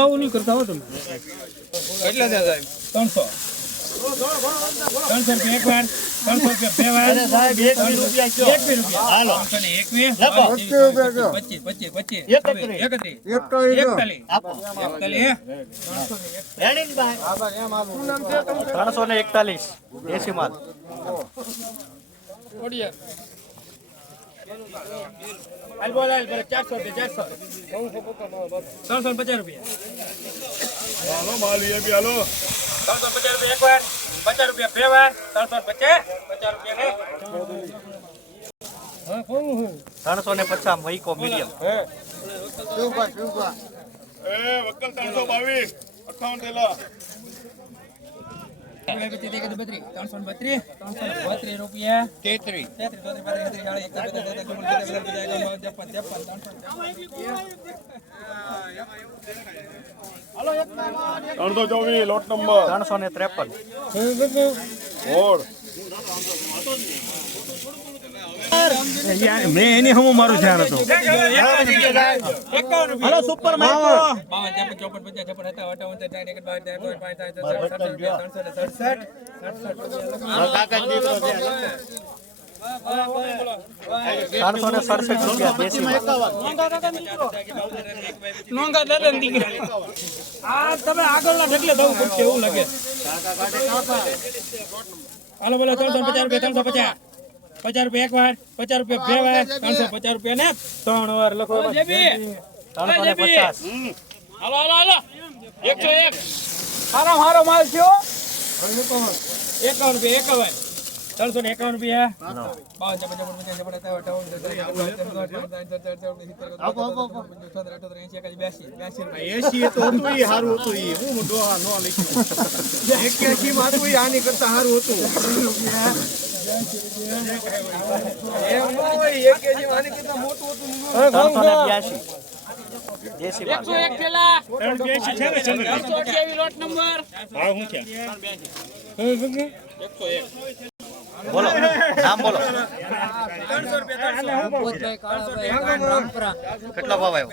આવું નહીં કરતા હો તમે. કેટલા થયા સાહેબ? ત્રણસો. ત્રણસો રૂપિયા એક વાર ત્રણસો રૂપિયા બે વાર. સાહેબ એક રૂપિયા હાલો. ત્રણસો ને એકવીસ. પચીસ પચીસ પચીસ એકત્રીસ એકત્રીસ. એકતાલીસ એકતાલીસ. ત્રણસો ને એકતાલીસ. દેશી માલ. હાલ બોલ હાલ બરાબર ચારસો રૂપિયા ચારસો. ત્રણસો ને પચાસ રૂપિયા. ત્રણસો પચાસ રૂપિયા એક વાર પચાસ રૂપિયા બે વાર ત્રણસો ને પચાસ પચાસ રૂપિયા ને ત્રણસો ને પચાસ મહિકો મીડિયમ. ને બત્રીસ ત્રણસો બાવીસ રૂપિયા તેત્રીસ તેત્રીસ ચોત્રીસ પાંત્રીસ છત્રીસ સાડત્રીસ એકત્રીસ બત્રીસ તેત્રીસ ચોત્રીસ પચાસ છપ્પન ત્રણસો ચોવીસ લોટ નંબર. ત્રણસો ને ત્રેપન. મેં એની હું મારું ધ્યાન હતું હલો સુપર બાવન ત્રેપન ચોપન પચાસ છપ્પન સત્તાવન અઠાવન ત્રણ ચાર એક બાર તેર ચોર પાંચ સાત છ સાત રૂપિયા ત્રણસો ને સડસઠ ત્રણસો ને સડસઠ રૂપિયા દેશી નોંધા દાદા દીકરા આ તમે આગળના ઢગલે દઉં પડશે એવું લાગે હાલો બોલો ત્રણસો પચાસ રૂપિયા ત્રણસો પચાસ પચાસ રૂપિયા એક વાર પચાસ રૂપિયા બે વાર ત્રણસો પચાસ રૂપિયા ને ત્રણ વાર લખો હાલો હાલો એકસો એક સારો સારો માલ થયો? એકાવન રૂપિયા એકાવન ત્રણસો ને એકાવન રૂપિયા ત્રણ, હું આની કરતા સારું હતું એમ ન હોય એક્યાસી માં આની કરતા મોટું હતું ત્રણસો ને બ્યાસી દેશી માલ એકસો એક બોલો. નામ બોલો. કેટલો ભાવ આવ્યો?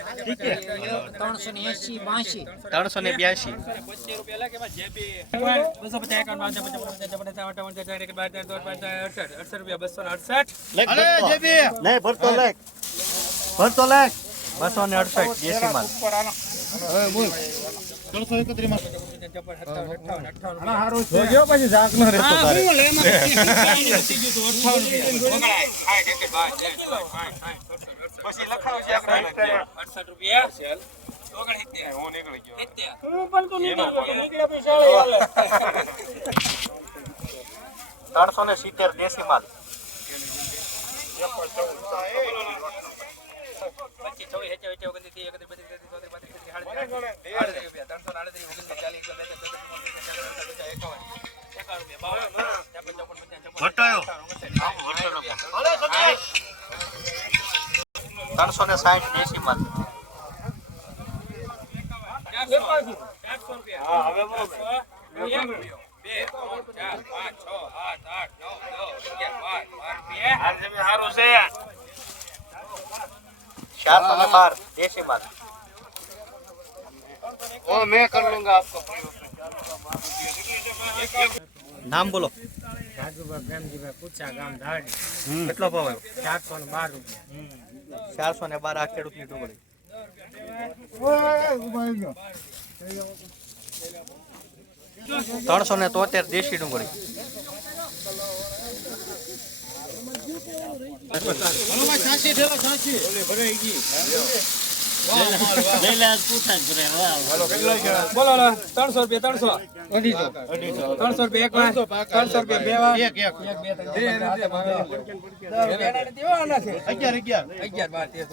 ત્રણસો ને એસી બાસી ત્રણસો ને બ્યાસી રૂપિયા ભરતો લેખ. ભરતો લેખ. બસો ને અડસઠ દેશી માલ. છપ્પન, સત્તાવન, ત્રણસો ને સિત્તેર દેશી માલ પચીસ, છવ્વીસ, એકત્રીસ, બત્રીસ, ત્રણસો ને આડત્રીસ, એસી માં. ત્રણસો ને સાઠ દેશી માલ ચારસો રૂપિયા. એક રૂપિયો, બે, ત્રણ, ચાર, પાંચ, છ, સાત, આઠ, નવ, દસ, અગિયાર, બાર, બાર રૂપિયા. ને બાર દેશી માલ નામ બોલો. રાજુભાઈ પ્રેમજીભાઈ પૂછા ગામ ધારડી કેટલો ભાવ આવ્યો? ચારસો ને બાર રૂપિયા. ચારસો ને બાર આ ખેડૂતની ટુકડી ત્રણસો ને તોતેર દેશી ડુંગળી. ત્રણસો રૂપિયા ત્રણસો ત્રણસો રૂપિયા. ત્રણસો રૂપિયા બે વાર એક એક બે ત્રણ ચાર પાંચ, છ, સાત, આઠ, નવ, અગિયાર અગિયાર અગિયાર બાર તેર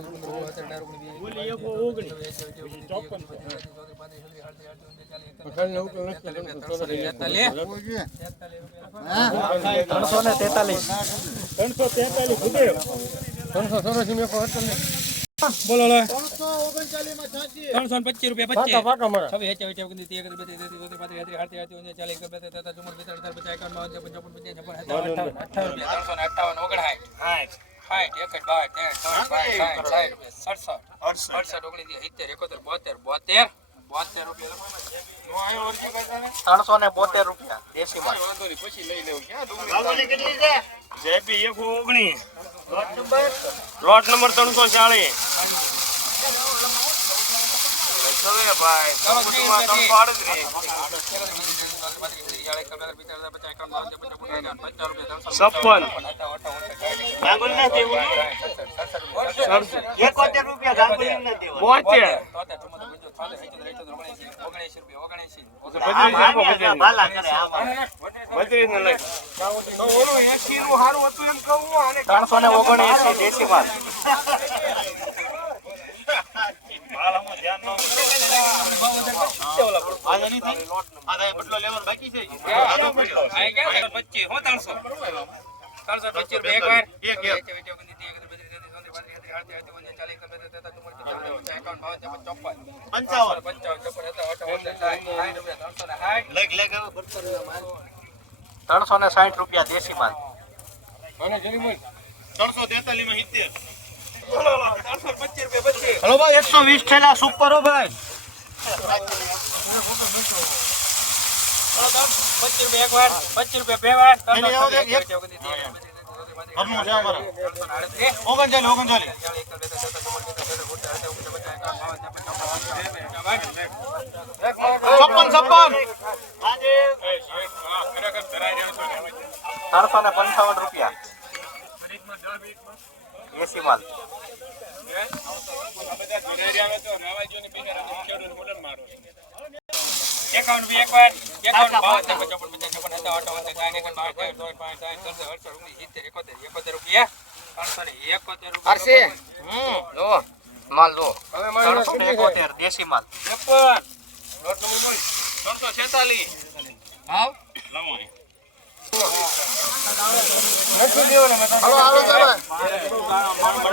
ચૌદ પંદર સોળ સત્તર અઢાર ત્રણસો ને તેતાલીસ બોલો લો ત્રણસો ને પચીસ રૂપિયા પચીસ. છવ્વીસ એચી એચી ઓગણત્રીસ ત્રીસ એકત્રીસ બત્રીસ તેત્રીસ ચોત્રીસ પાંત્રીસ આડત્રીસ આડત્રીસ ઓગણચાલીસ ચાલીસ એકસો બેતાલીસ તેતાલીસ ચુમ્માલીસ પિસ્તાલીસ અડતાલીસ પચાસ એકાવન બાવન ચોપન પચાસ છપ્પન સત્તાવન અઠાવન રૂપિયા. ત્રણસો ને અઠાવન ઓગણસાઠ. સાઠ એકસઠ બાસઠ ત્રેસઠ ચોસઠ સાઠ સાઠ રૂપિયા સડસઠ. અડસઠ ઓગણીસ સિત્તેર એકોતેર બોતેર બોતેર. ત્રણસો ને બોતેર રૂપિયા દેશી માલ બાબુની કેટલી છે? જેપી એક ઓગણીસ. Lot number? ત્રણસો ચાલીસ ભાઈ છપ્પન. એકોતેર રૂપિયા ગાંગુલ બોતેર. ત્રણસો ને ઓગણએંસી દેશી માલ બદલો લેવાનો બાકી છે પંચાવન લેગ લેગ ત્રણસો. ને સાઠ. રૂપિયા દેશી માલ. ત્રણસો તેતાલીસમાં સિત્તેર. હલો ભાઈ એકસો વીસ થયેલા સુપર હો ભાઈ. છપ્પન છપ્પન. ચારસો ને પંચાવન રૂપિયા. દેશી માલ ઓગણીસ સિત્તેર એકોતેર એકોતેર રૂપિયા ત્રણસો ને એકોતેર રૂપિયા માલ દો ત્રણસો ને એકોતેર દેશી માલ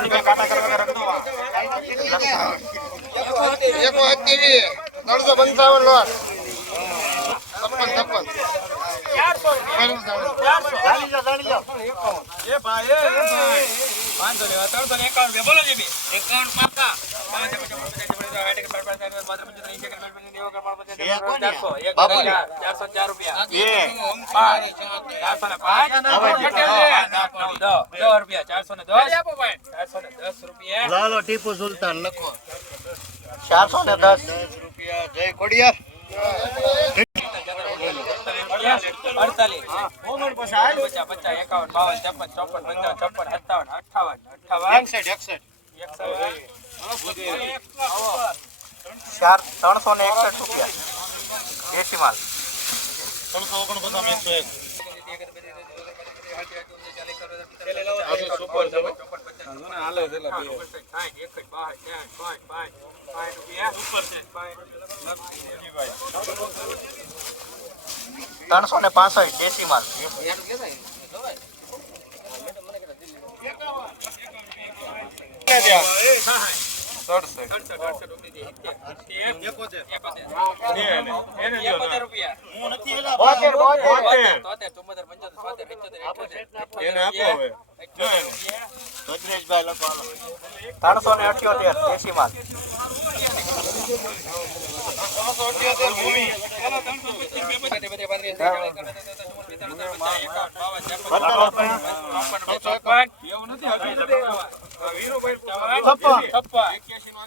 ત્રેપન ત્રણસો છેતાલીસ ભાવ ત્રણસો પંચાવન લોટ છપ્પન છપ્પન ચાલી જાઓ પાંચસો લેવા ત્રણસો એકાવન બોલો પાકા. બાવન ત્રેપન ચોપન પચાસ છપ્પન સત્તાવન અઠાવન ઓગણસાઠ પાંચ પાંચ પંચોતેર એંસી એકસઠ બાસઠ ત્રેસઠ નેવું એકાવન પચાસ બે કોને? ચારસો એક બાપુ. હજાર ચારસો ચાર રૂપિયા બે પાંચ ચારસો ને પાંચ હવે નવ, દસ દસ રૂપિયા ચારસો ને દસ ચારસો ને દસ રૂપિયા લાલો ટીપુ સુલતાન લખો ચારસો ને દસ રૂપિયા જય કોડિયા અડતાલીસ પચાસ પચાસ એકાવન બાવન ત્રેપન ચોપન પંચાવન છપ્પન સત્તાવન અઠાવન અઠાવન એકસઠ એકસઠ ચાર, ત્રણસો ને એકસઠ રૂપિયા. દેશી માલ ત્રણસો ઓગણપચાસ એકસો એક ત્રણસો ને પાસઠ દેશી માલ બોતેર બોતેર એને આપો હવે ભદ્રેશભાઈ લખો હાલો. ત્રણસો ને અઠ્યોતેર દેશી માલ છપ્પન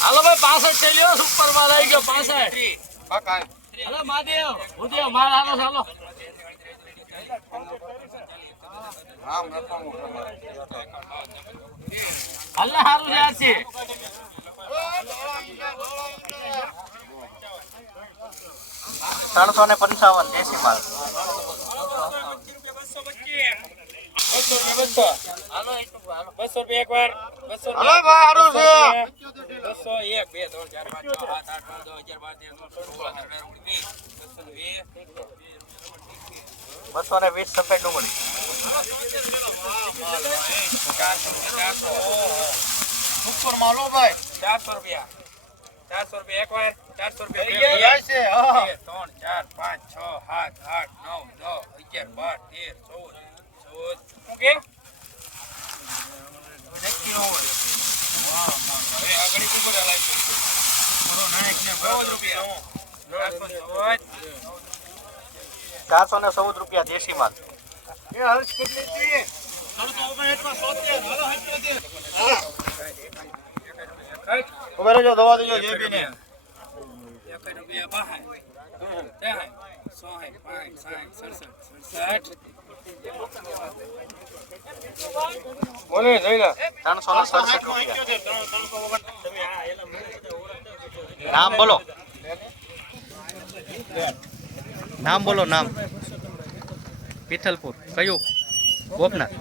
હાલો ભાઈ પાસઠ થઈ લ્યો સુપર માલ આવી ગયો પાસઠ હાલો, મહાદેવ ભૂદેવ માલ હાલો ચાલો હાલે, હારું આ છે. ત્રણસો ને પંચાવન દેશી માલ બસો રૂપિયા એક વાર બસો બસો એક બે ત્રણ ચાર પાંચ છ સાત આઠ નવ દસ અગિયાર બાર તેર બસો ને વીસ સફેદ ડુંગળી સુપર માલો ભાઈ ચારસો રૂપિયા. ચારસો રૂપિયા એક વાર ચારસો રૂપિયા ત્રણ ચાર પાંચ છ સાત આઠ નવ દસ અગિયાર બાર તેર ચૌદ ચૌદ ચારસો ને ચૌદ. રૂપિયા દેશી માલ. ઊભા રહેજો દવા દેજો જે ને રૂપિયા. બાહાઠ. ત્રેહાઠ, સાઠ, સડસઠ, સડસઠ. ત્રણસો ને સડસઠ રૂપિયા. નામ બોલો. નામ બોલો નામ. પિથલપુર. કયું? ગોપનાથ.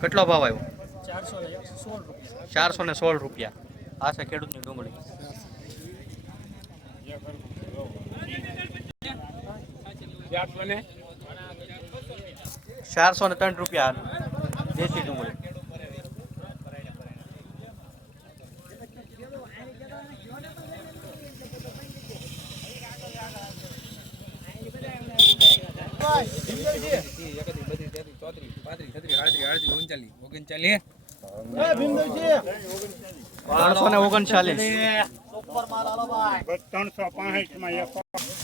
કેટલો ભાવ આવ્યો? ચારસો ને સોળ રૂપિયા. આ છે ખેડૂતની ડુંગળી. ચારસો ને ચારસો ને ત્રણ રૂપિયા દેશી ડુંગળી. ત્રણસો ને ઓગણચાલીસ. ત્રણસો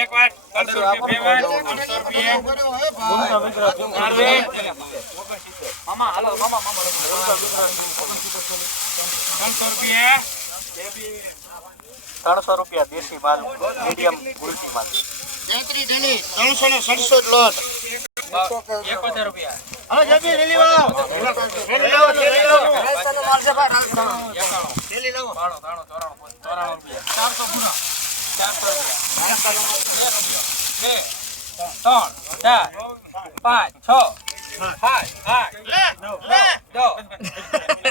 એક વાર ત્રણસો રૂપિયા બે વાર ત્રણસો રૂપિયા? મામા હાલો મામા મામા ત્રણસો રૂપિયા દેશી માલ મીડિયમ ગુલટી માલ. ત્રણસો ને સડસઠ લોટ. એકોતેર રૂપિયા. હા જમી રેલી વાળો. રેલી લાવો રેલી લાવો. રેલી લાવો. બાણું, ચોરાણું, ચોરાણું રૂપિયા. ચારસો પૂરા. ત્રણ, ચાર, પાંચ, છ, સાત, આઠ,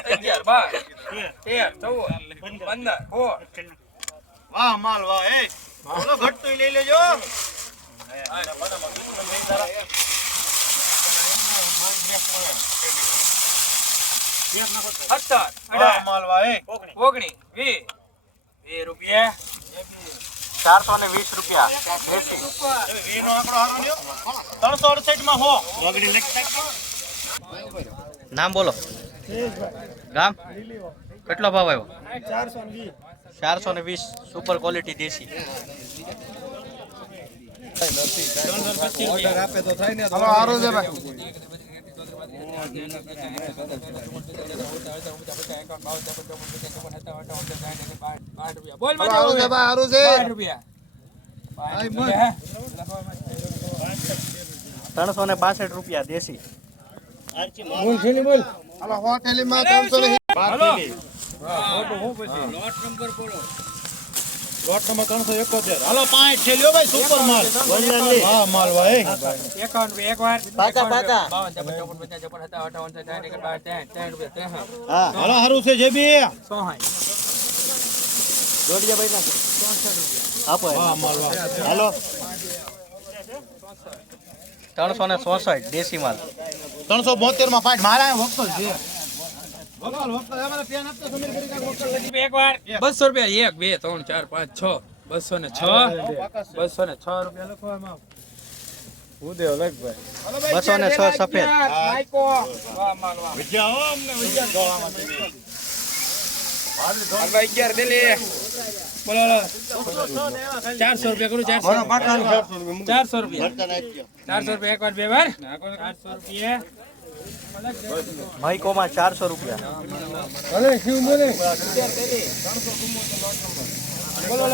અગિયાર, બાર, તેર. વાહ માલ વાહ એ બોલો ઘટતું લઈ લેજો સત્તર, અઢાર, માલ વાહ એ ઓગણીસ, વીસ, વીસ રૂપિયા ચારસો ને વીસ રૂપિયા. ત્રણસો અડસઠમાં હો. નામ બોલો. ગામ? કેટલો ભાવ આવ્યો? ચારસો ને વીસ. સુપર ક્વોલિટી દેશી. ઓર્ડર આપે તો થાય ને હાલો હારું છે ભાઈ. બોલ હારું છે ત્રણસો ને બાસઠ રૂપિયા દેશી. હાલો. હોટેલી માં ત્રણસો ને લોટ નંબર બોલો. લોટ નંબર ત્રણસો એકોતેર હાલો પાંચ છે. લ્યો ભાઈ સુપર માલ. હા માલ ભાઈ એકાવન એક વાર. પાકા, પાકા. હા. હાલો સારું છે જે બી. જોડિયા ભાઈ આપો હા માલ હાલો. ત્રણસો ને ચોસઠ દેશી માલ. ત્રણસો બોતેરમાં પાંચ મારા વખત છે. બસો રૂપિયા એક બે ત્રણ ચાર પાંચ છ. બસો ને છ. બસો ને છ રૂપિયા લખો એમાં બસો ને છ સફેદ. ચારસો રૂપિયા કરું ચારસો. ચારસો રૂપિયા. ચારસો રૂપિયા એક વાર બે વાર. ચારસો રૂપિયા. મહિકોમાં ચારસો રૂપિયા. બોલો?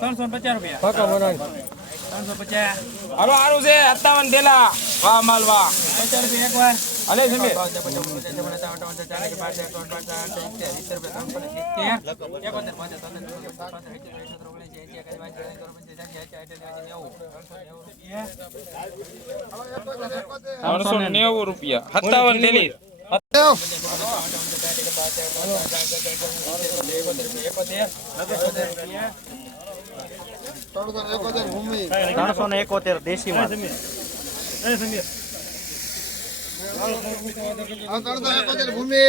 ત્રણસો પચાસ રૂપિયા. ત્રણસો પચાસ. હાલો સારું છે સત્તાવન થેલા. વાહ માલ વાહ પચાસ રૂપિયા એક વાર. અલે સમીર ત્રણસો નેવું રૂપિયા. સત્તાવન થેલી. ત્રણસો ને એકોતેર દેશી માલ. ભૂમિ.